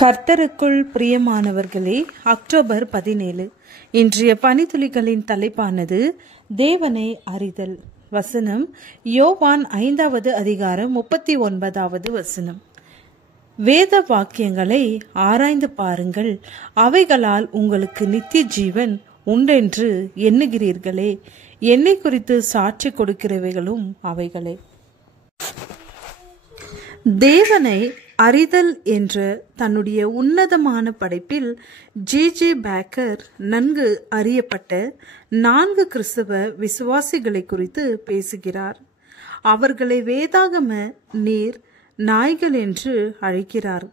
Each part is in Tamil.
கர்த்தருக்குள் பிரியமானவர்களே, அக்டோபர் 17. இன்றைய பனித்துளிகளின் தலைப்பானது தேவனை அறிதல். வசனம் யோவான் 5வது அதிகாரம் 39வது வசனம். வேத வாக்கியங்களை ஆராய்ந்து பாருங்கள், அவைகளால் உங்களுக்கு நித்திய ஜீவன் உண்டென்று எண்ணுகிறீர்களே. என்னை குறித்து சாட்சி கொடுக்கிறவைகளும் அவைகளே. தேவனை அறிதல் என்ற தன்னுடைய உன்னதமான படைப்பில் ஜே பேக்கர் நன்கு அறியப்பட்ட 4 கிறிஸ்தவ விசுவாசிகளை குறித்து பேசுகிறார். அவர்களை வேதாகம நீர் நாய்கள் என்று அழைக்கிறார்.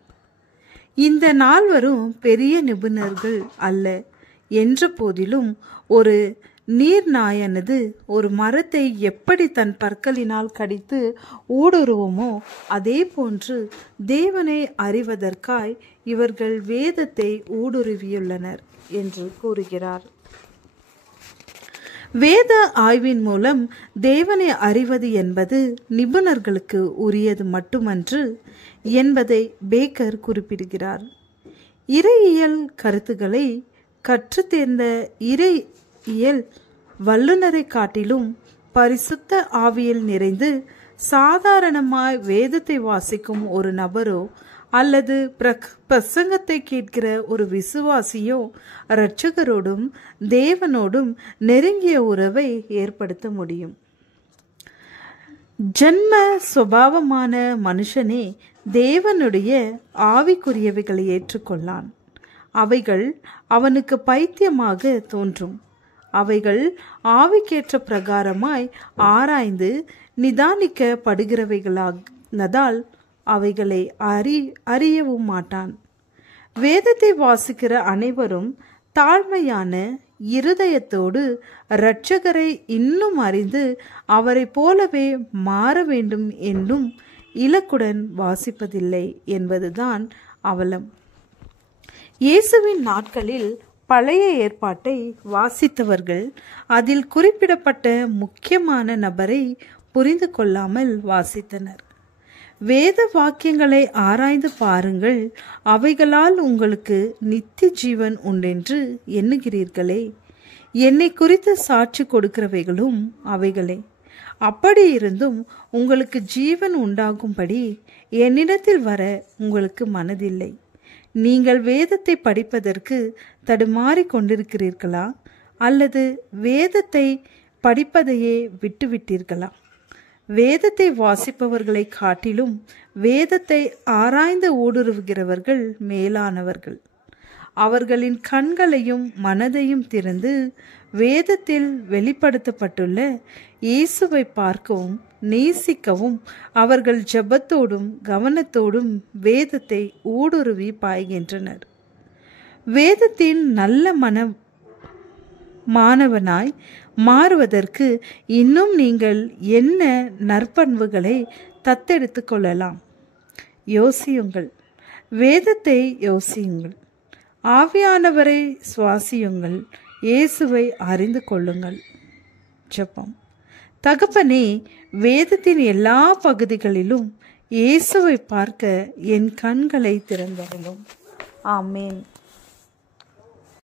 இந்த 4வரும் பெரிய நிபுணர்கள் அல்ல என்ற போதிலும், ஒரு நீர்நாயானது ஒரு மரத்தை எப்படி தன் பற்களினால் கடித்து ஊடுருவுமோ அதே போன்று தேவனை அறிவதற்காய் இவர்கள் வேதத்தை ஊடுருவியுள்ளனர் என்று கூறுகிறார். வேத ஆய்வின் மூலம் தேவனை அறிவது என்பது நிபுணர்களுக்கு உரியது மட்டுமன்று என்பதை பேக்கர் குறிப்பிடுகிறார். இறையியல் கருத்துக்களை கற்று தேர்ந்த இறையியல் வல்லுநரை காட்டிலும் பரிசுத்த ஆவியில் நிறைந்து சாதாரணமாய் வேதத்தை வாசிக்கும் ஒரு நபரோ அல்லது பிரசங்கத்தை கேட்கிற ஒரு விசுவாசியோ இரட்சகரோடும் தேவனோடும் நெருங்கிய உறவை ஏற்படுத்த முடியும். ஜன்ம சுபாவமான மனுஷனே தேவனுடைய ஆவிக்குரியவைகளை ஏற்றுக்கொள்ளான். அவைகள் அவனுக்கு பைத்தியமாக தோன்றும். அவைகள் ஆவிக்கேற்ற பிரகாரமாய் ஆராய்ந்து நிதானிக்கப்படுகிறவைகளானதால் அவைகளை அறியவும் மாட்டான். வேதத்தை வாசிக்கிற அனைவரும் தாழ்மையான இருதயத்தோடு இரட்சகரை இன்னும் அறிந்து அவரை போலவே மாற வேண்டும் என்னும் இலக்குடன் வாசிப்பதில்லை என்பதுதான் அவலம். இயேசுவின் நாட்களில் பழைய ஏற்பாட்டை வாசித்தவர்கள் அதில் குறிப்பிடப்பட்ட முக்கியமான நபரை புரிந்து கொள்ளாமல் வாசித்தனர். வேத வாக்கியங்களை ஆராய்ந்து பாருங்கள், அவைகளால் உங்களுக்கு நித்திய ஜீவன் உண்டென்று எண்ணுகிறீர்களே. என்னை குறித்து சாட்சி கொடுக்கிறவைகளும் அவைகளே. அப்படி இருந்தும் உங்களுக்கு ஜீவன் உண்டாகும்படி என்னிடத்தில் வர உங்களுக்கு மனதில்லை. நீங்கள் வேதத்தை படிப்பதற்கு தடுமாறி கொண்டிருக்கிறீர்களா? அல்லது வேதத்தை படிப்பதையே விட்டுவிட்டீர்களா? வேதத்தை வாசிப்பவர்களை காட்டிலும் வேதத்தை ஆராய்ந்து ஊடுருவுகிறவர்கள் மேலானவர்கள். அவர்களின் கண்களையும் மனதையும் திறந்து வேதத்தில் வெளிப்படுத்தப்பட்டுள்ள இயேசுவை பார்க்கவும் நேசிக்கவும் அவர்கள் ஜெபத்தோடும் கவனத்தோடும் வேதத்தை ஊடுருவி பாய்கின்றனர். வேதத்தின் நல்ல மாணவனாய் மாறுவதற்கு இன்னும் நீங்கள் என்ன நற்பண்புகளை தத்தெடுத்து கொள்ளலாம்? யோசியுங்கள், வேதத்தை யோசியுங்கள், ஆவியானவரை சுவாசியுங்கள், இயேசுவை அறிந்து கொள்ளுங்கள். ஜெபம். தகப்பனே, வேதத்தின் எல்லா பகுதிகளிலும் இயேசுவை பார்க்க என் கண்களை திறந்தருளும். ஆமேன்.